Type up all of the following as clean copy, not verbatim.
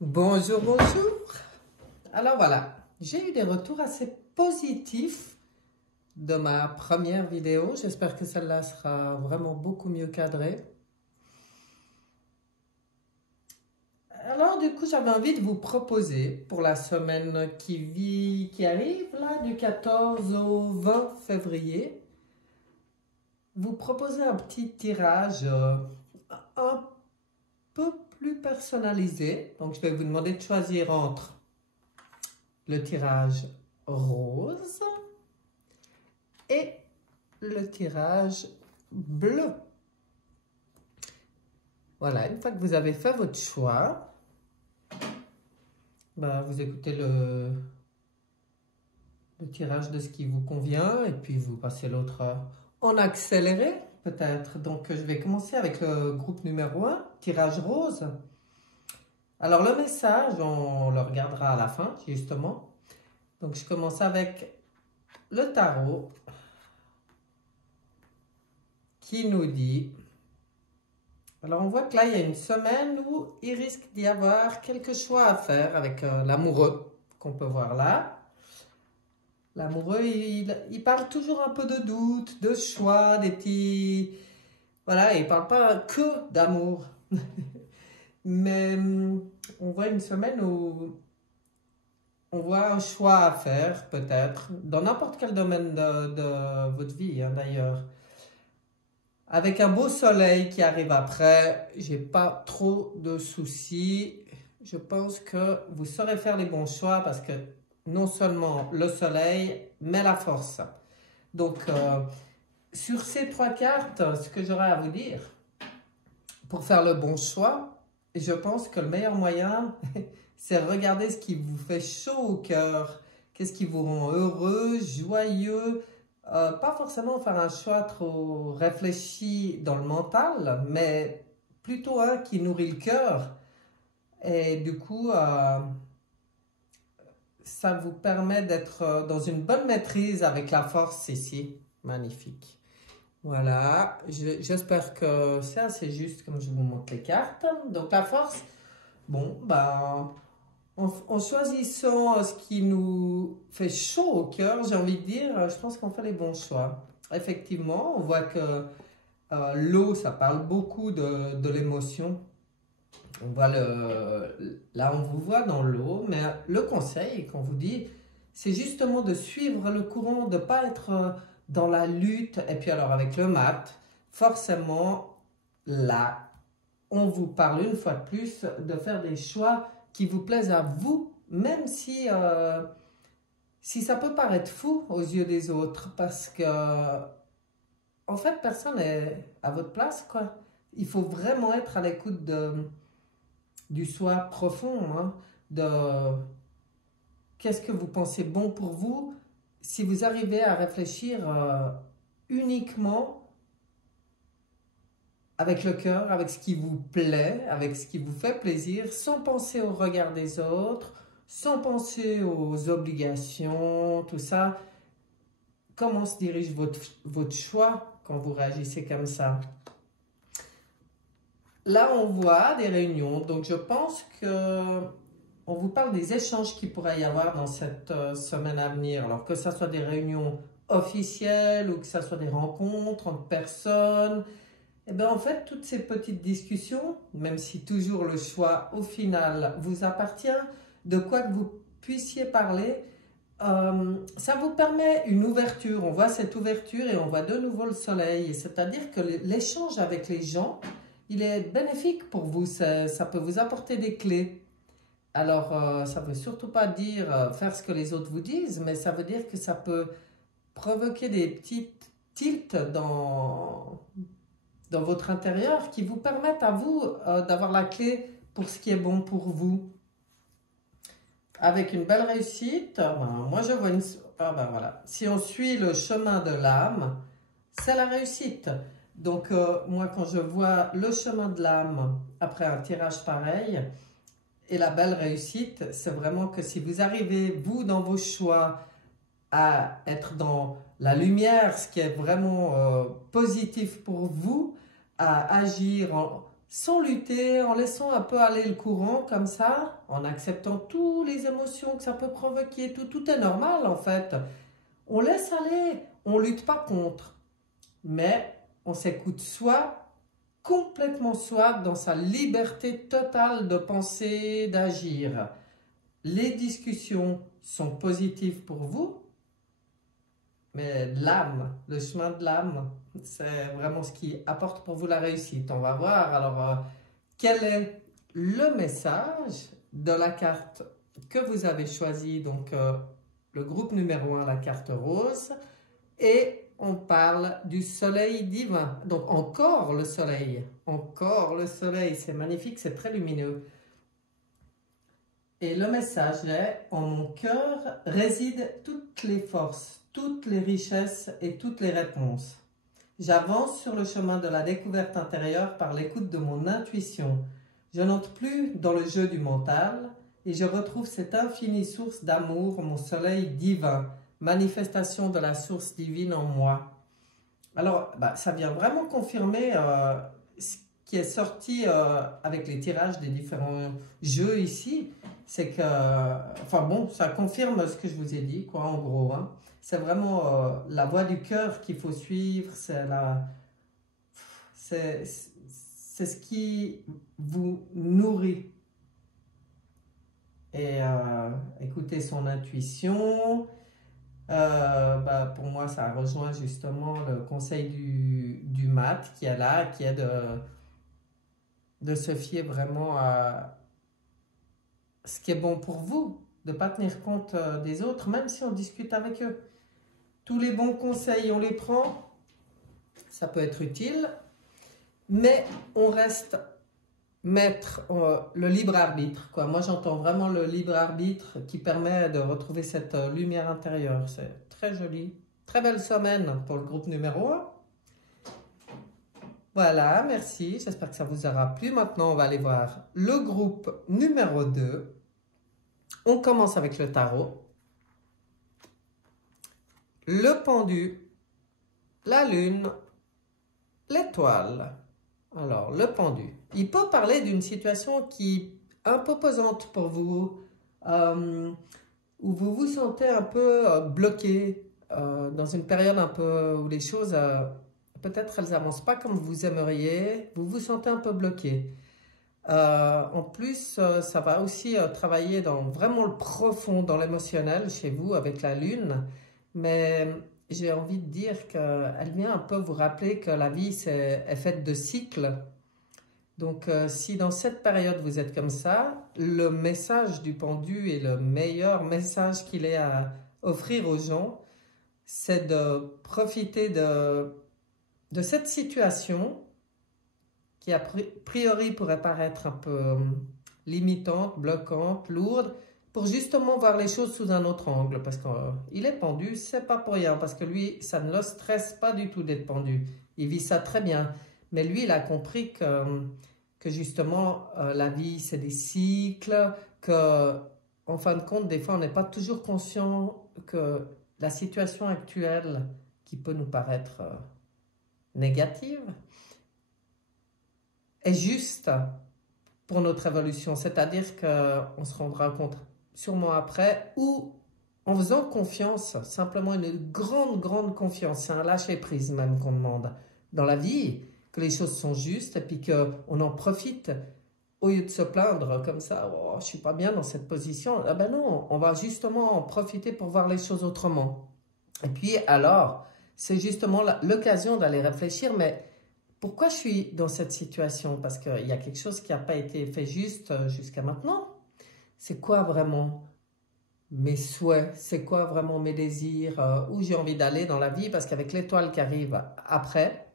Bonjour, bonjour. Alors voilà, j'ai eu des retours assez positifs de ma première vidéo. J'espère que celle-là sera vraiment beaucoup mieux cadrée. Alors du coup, j'avais envie de vous proposer pour la semaine qui arrive, là, du 14 au 20 février, vous proposer un petit tirage un peu plus personnalisé. Donc je vais vous demander de choisir entre le tirage rose et le tirage bleu. Voilà, une fois que vous avez fait votre choix, vous écoutez le tirage de ce qui vous convient et puis vous passez l'autre en accéléré peut-être. Donc je vais commencer avec le groupe numéro 1, tirage rose. Alors le message, on le regardera à la fin justement. Donc je commence avec le tarot qui nous dit... Alors on voit que là, il y a une semaine où il risque d'y avoir quelques choix à faire avec l'amoureux qu'on peut voir là. L'amoureux, il parle toujours un peu de doute, de choix, des petits... Voilà, il ne parle pas que d'amour. Mais on voit une semaine où on voit un choix à faire, peut-être, dans n'importe quel domaine de votre vie, hein, d'ailleurs. Avec un beau soleil qui arrive après, j'ai pas trop de soucis. Je pense que vous saurez faire les bons choix parce que non seulement le soleil, mais la force. Donc, sur ces trois cartes, ce que j'aurais à vous dire pour faire le bon choix, je pense que le meilleur moyen, c'est regarder ce qui vous fait chaud au cœur. Qu'est-ce qui vous rend heureux, joyeux, pas forcément faire un choix trop réfléchi dans le mental, mais plutôt un qui nourrit le cœur. Et du coup, ça vous permet d'être dans une bonne maîtrise avec la force ici. Magnifique. Voilà, j'espère que c'est assez juste comme je vous montre les cartes. Donc la force, bon, en choisissant ce qui nous fait chaud au cœur, j'ai envie de dire, je pense qu'on fait les bons choix. Effectivement, on voit que l'eau, ça parle beaucoup de l'émotion. On voit là, on vous voit dans l'eau, mais le conseil qu'on vous dit, c'est justement de suivre le courant, de ne pas être dans la lutte. Et puis alors avec le mat, forcément, là, on vous parle une fois de plus de faire des choix qui vous plaisent à vous, même si ça peut paraître fou aux yeux des autres, parce que en fait, personne n'est à votre place, quoi. Il faut vraiment être à l'écoute du soi profond, hein, de qu'est-ce que vous pensez bon pour vous. Si vous arrivez à réfléchir uniquement avec le cœur, avec ce qui vous plaît, avec ce qui vous fait plaisir, sans penser au regard des autres, sans penser aux obligations, tout ça. Comment se dirige votre choix quand vous réagissez comme ça? Là, on voit des réunions, donc je pense que on vous parle des échanges qu'il pourrait y avoir dans cette semaine à venir. Alors que ce soit des réunions officielles ou que ce soit des rencontres entre personnes, et bien en fait, toutes ces petites discussions, même si toujours le choix au final vous appartient, de quoi que vous puissiez parler, ça vous permet une ouverture. On voit cette ouverture et on voit de nouveau le soleil. C'est-à-dire que l'échange avec les gens, il est bénéfique pour vous. Ça peut vous apporter des clés. Alors, ça ne veut surtout pas dire faire ce que les autres vous disent, mais ça veut dire que ça peut provoquer des petites tilts dans votre intérieur qui vous permettent à vous d'avoir la clé pour ce qui est bon pour vous. Avec une belle réussite, moi je vois voilà. Si on suit le chemin de l'âme, c'est la réussite. Donc moi quand je vois le chemin de l'âme après un tirage pareil et la belle réussite, c'est vraiment que si vous arrivez, vous dans vos choix, à être dans la lumière, ce qui est vraiment positif pour vous, à agir sans lutter, en laissant un peu aller le courant comme ça, en acceptant toutes les émotions que ça peut provoquer, tout est normal en fait. On laisse aller, on lutte pas contre, mais on s'écoute soi, complètement soi, dans sa liberté totale de penser, d'agir. Les discussions sont positives pour vous, mais l'âme, le chemin de l'âme, c'est vraiment ce qui apporte pour vous la réussite. On va voir alors quel est le message de la carte que vous avez choisie, donc le groupe numéro 1, la carte rose, et on parle du soleil divin. Donc encore le soleil, c'est magnifique, c'est très lumineux. Et le message est, en mon cœur résident toutes les forces, toutes les richesses et toutes les réponses. J'avance sur le chemin de la découverte intérieure par l'écoute de mon intuition. Je n'entre plus dans le jeu du mental et je retrouve cette infinie source d'amour, mon soleil divin, manifestation de la source divine en moi. Alors, ça vient vraiment confirmer ce qui est sorti avec les tirages des différents jeux ici. C'est que, enfin bon, ça confirme ce que je vous ai dit, quoi, en gros. Hein. C'est vraiment la voie du cœur qu'il faut suivre, c'est ce qui vous nourrit. Et écouter son intuition, pour moi, ça rejoint justement le conseil du mat qui est là, qui est de se fier vraiment à ce qui est bon pour vous, de ne pas tenir compte des autres, même si on discute avec eux. Tous les bons conseils, on les prend, ça peut être utile, mais on reste maître, le libre arbitre, quoi. Moi, j'entends vraiment le libre arbitre qui permet de retrouver cette lumière intérieure. C'est très joli. Très belle semaine pour le groupe numéro 1. Voilà, merci. J'espère que ça vous aura plu. Maintenant, on va aller voir le groupe numéro 2. On commence avec le tarot. Le pendu, la lune, l'étoile. Alors, le pendu. Il peut parler d'une situation qui est un peu pesante pour vous, où vous vous sentez un peu bloqué, dans une période un peu où les choses, peut-être elles n'avancent pas comme vous aimeriez, vous vous sentez un peu bloqué. En plus, ça va aussi travailler dans vraiment le profond, dans l'émotionnel chez vous avec la lune, mais j'ai envie de dire qu'elle vient un peu vous rappeler que la vie est faite de cycles. Donc, si dans cette période vous êtes comme ça, le message du pendu et le meilleur message qu'il ait à offrir aux gens, c'est de profiter de cette situation qui a priori pourrait paraître un peu limitante, bloquante, lourde, pour justement voir les choses sous un autre angle. Parce qu'il est pendu, c'est pas pour rien, parce que lui, ça ne le stresse pas du tout d'être pendu. Il vit ça très bien. Mais lui, il a compris que justement, la vie, c'est des cycles, que, en fin de compte, des fois, on n'est pas toujours conscient que la situation actuelle, qui peut nous paraître négative, est juste pour notre évolution. C'est-à-dire qu'on se rendra compte sûrement après, ou en faisant confiance, simplement une grande, grande confiance. C'est un lâcher-prise même qu'on demande dans la vie, que les choses sont justes et puis qu'on en profite au lieu de se plaindre comme ça, oh, je ne suis pas bien dans cette position. Ah ben non, on va justement en profiter pour voir les choses autrement. Et puis alors, c'est justement l'occasion d'aller réfléchir, mais pourquoi je suis dans cette situation? Parce qu'il y a quelque chose qui n'a pas été fait juste jusqu'à maintenant. C'est quoi vraiment mes souhaits? C'est quoi vraiment mes désirs? Où j'ai envie d'aller dans la vie? Parce qu'avec l'étoile qui arrive après,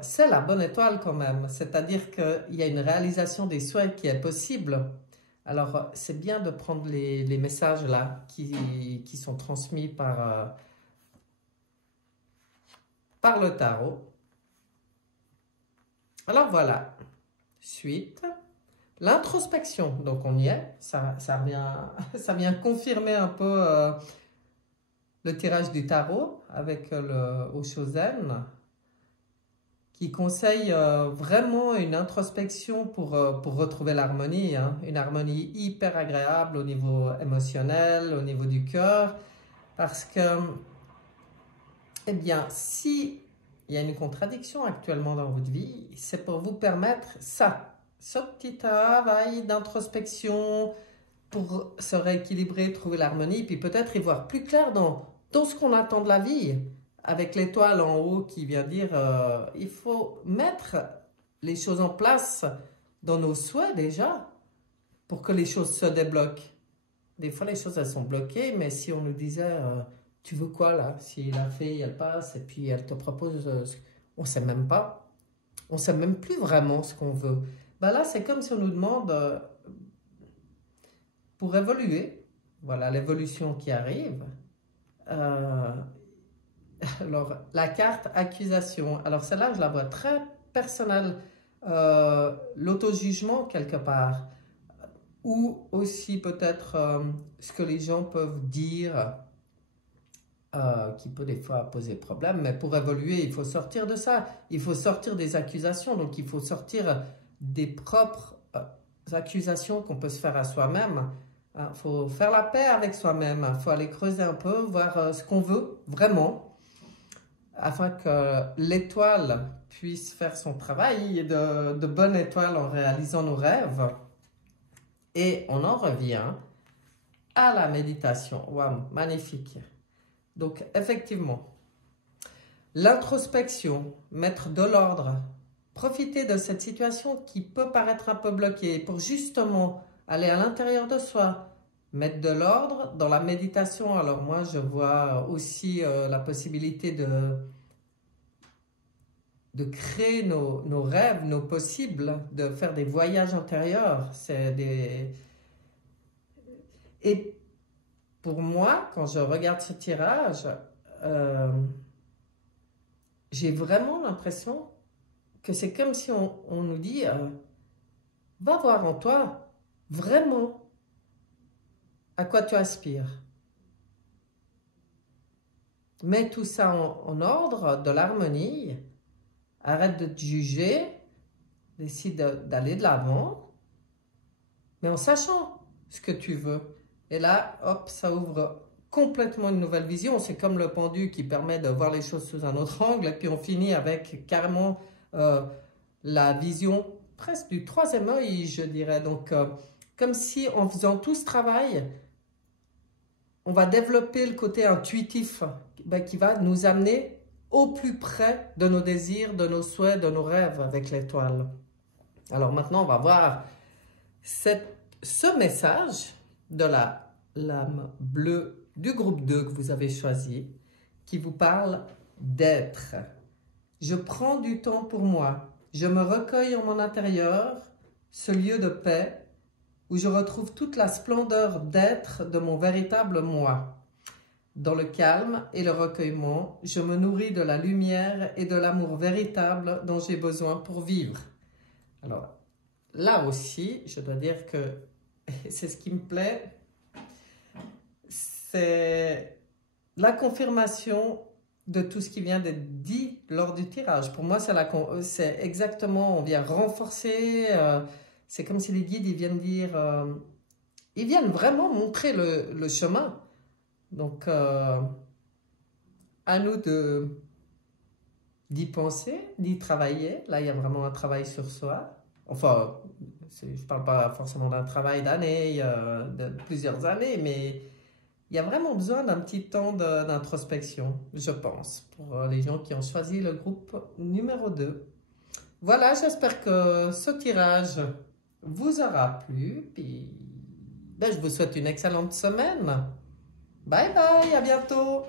c'est la bonne étoile quand même. C'est-à-dire qu'il y a une réalisation des souhaits qui est possible. Alors, c'est bien de prendre les messages là qui sont transmis par le tarot. Alors voilà, suite, l'introspection, donc on y est, ça vient confirmer un peu le tirage du tarot avec le Oshozen, qui conseille vraiment une introspection pour retrouver l'harmonie, hein. Une harmonie hyper agréable au niveau émotionnel, au niveau du cœur, parce que, eh bien, si il y a une contradiction actuellement dans votre vie, c'est pour vous permettre ça, ce petit travail d'introspection pour se rééquilibrer, trouver l'harmonie, puis peut-être y voir plus clair dans ce qu'on attend de la vie, avec l'étoile en haut qui vient dire il faut mettre les choses en place dans nos souhaits déjà, pour que les choses se débloquent. Des fois, les choses, elles sont bloquées, mais si on nous disait tu veux quoi là? Si la fée, elle passe et puis elle te propose, on ne sait même pas. On ne sait même plus vraiment ce qu'on veut. Ben là, c'est comme si on nous demande, pour évoluer, voilà l'évolution qui arrive. Alors, la carte accusation. Alors, celle-là, je la vois très personnelle. L'auto-jugement, quelque part. Ou aussi peut-être ce que les gens peuvent dire, qui peut des fois poser problème. Mais pour évoluer, il faut sortir de ça. Il faut sortir des accusations. Donc, il faut sortir des propres accusations qu'on peut se faire à soi-même. Il faut faire la paix avec soi-même. Il faut aller creuser un peu, voir ce qu'on veut vraiment, afin que l'étoile puisse faire son travail de bonne étoile en réalisant nos rêves. Et on en revient à la méditation. Waouh, magnifique. Donc, effectivement, l'introspection, mettre de l'ordre, profiter de cette situation qui peut paraître un peu bloquée pour justement aller à l'intérieur de soi, mettre de l'ordre dans la méditation. Alors moi, je vois aussi la possibilité de créer nos rêves, nos possibles, de faire des voyages intérieurs. Et pour moi, quand je regarde ce tirage, j'ai vraiment l'impression que c'est comme si on nous dit va voir en toi vraiment à quoi tu aspires. Mets tout ça en ordre, de l'harmonie. Arrête de te juger. Décide d'aller de l'avant. Mais en sachant ce que tu veux. Et là, hop, ça ouvre complètement une nouvelle vision. C'est comme le pendu qui permet de voir les choses sous un autre angle. Et puis on finit avec carrément la vision presque du troisième œil, je dirais. Donc, comme si en faisant tout ce travail, on va développer le côté intuitif qui va nous amener au plus près de nos désirs, de nos souhaits, de nos rêves avec l'étoile. Alors maintenant, on va voir ce message de la lame bleue du groupe 2 que vous avez choisi, qui vous parle d'être. Je prends du temps pour moi. Je me recueille en mon intérieur, ce lieu de paix, où je retrouve toute la splendeur d'être de mon véritable moi. Dans le calme et le recueillement, je me nourris de la lumière et de l'amour véritable dont j'ai besoin pour vivre. Alors, là aussi, je dois dire que c'est ce qui me plaît, c'est la confirmation de tout ce qui vient d'être dit lors du tirage. Pour moi, c'est exactement, on vient renforcer, c'est comme si les guides, ils viennent dire, ils viennent vraiment montrer le chemin. Donc, à nous d'y penser, d'y travailler. Là, il y a vraiment un travail sur soi. Enfin, je ne parle pas forcément d'un travail d'années, de plusieurs années, mais il y a vraiment besoin d'un petit temps d'introspection, je pense, pour les gens qui ont choisi le groupe numéro 2. Voilà, j'espère que ce tirage vous aura plu. Puis, je vous souhaite une excellente semaine. Bye bye, à bientôt.